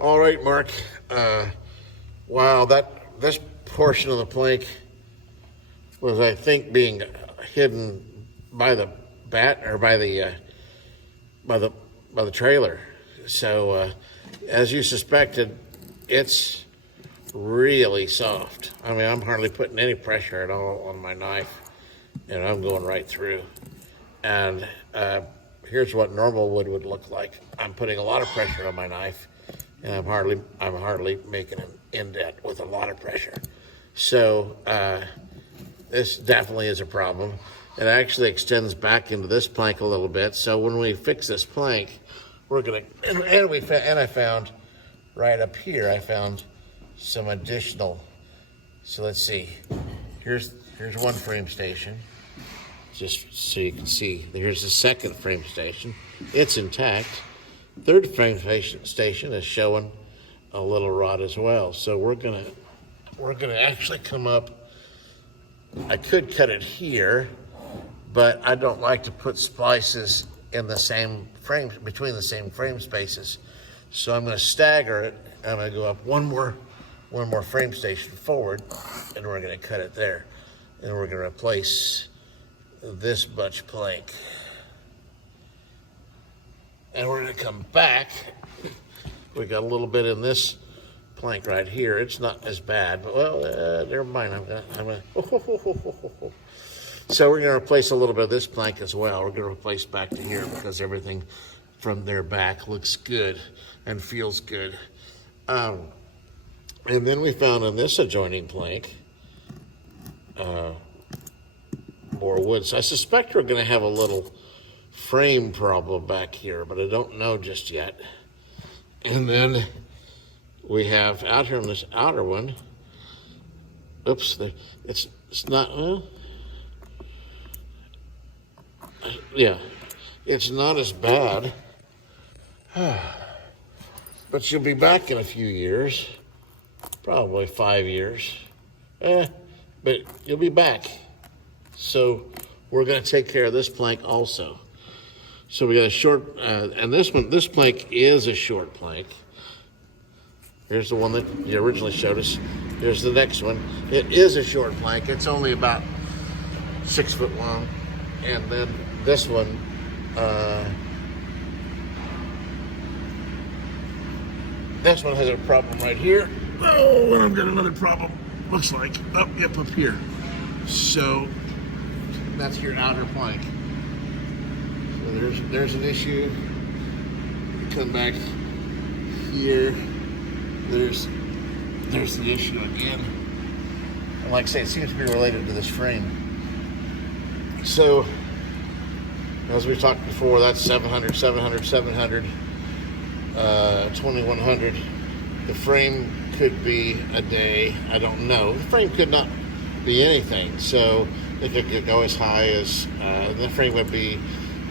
All right, Mark. Wow, this portion of the plank was, I think, being hidden by the bat or by the trailer. So, as you suspected, it's really soft. I mean, I'm hardly putting any pressure at all on my knife, and I'm going right through. And here's what normal wood would look like. I'm putting a lot of pressure on my knife, and I'm hardly making an indent with a lot of pressure. So this definitely is a problem. It actually extends back into this plank a little bit. So when we fix this plank, we're gonna and I found right up here, I found some additional. So let's see. Here's one frame station. Just so you can see, here's the second frame station. It's intact. Third frame station is showing a little rot as well. So we're gonna actually come up. I could cut it here, but I don't like to put splices in the same frame, between the same frame spaces. So I'm gonna stagger it. I'm gonna go up one more frame station forward, and we're gonna cut it there. And we're gonna replace this much plank. And we're gonna come back. We got a little bit in this plank right here. It's not as bad, but well, never mind. I'm gonna So we're gonna replace a little bit of this plank as well. We're gonna replace back to here because everything from there back looks good and feels good. And then we found in this adjoining plank more wood. So I suspect we're gonna have a little frame problem back here, but I don't know just yet. And then we have out here on this outer one, oops, it's not, well, yeah, it's not as bad, but you'll be back in a few years, probably 5 years, but you'll be back. So we're gonna take care of this plank also. So we got a short, and this plank is a short plank. Here's the one that you originally showed us. Here's the next one. It is a short plank. It's only about 6 foot long. And then this one, this one has a problem right here. Oh, and I've got another problem. Looks like up here. So that's your outer plank. So there's an issue. You come back here. There's the issue again. And like I say, it seems to be related to this frame. So, as we talked before, that's 700, 700, 700, 2100. The frame could be a day. I don't know. The frame could not be anything. So it could go as high as, the frame would be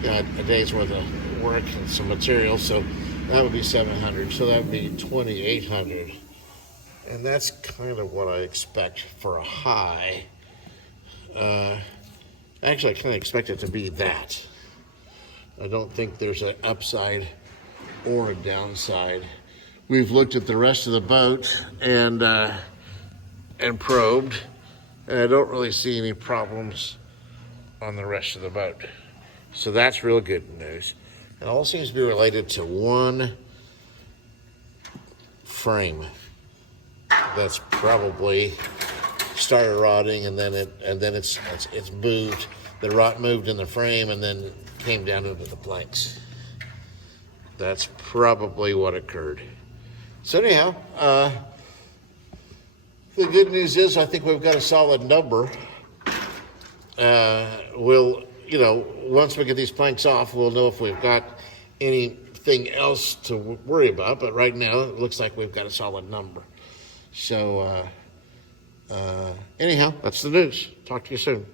a day's worth of work and some material. So that would be 700. So that would be 2,800. And that's kind of what I expect for a high. Actually, I kind of expect it to be that. I don't think there's an upside or a downside. We've looked at the rest of the boat and probed, and I don't really see any problems on the rest of the boat. So that's real good news. It all seems to be related to one frame that's probably started rotting, and then it's moved. The rot moved in the frame and then came down into the planks. That's probably what occurred. So anyhow, the good news is I think we've got a solid number. Once we get these planks off, we'll know if we've got anything else to worry about. But right now, it looks like we've got a solid number. So anyhow, that's the news. Talk to you soon.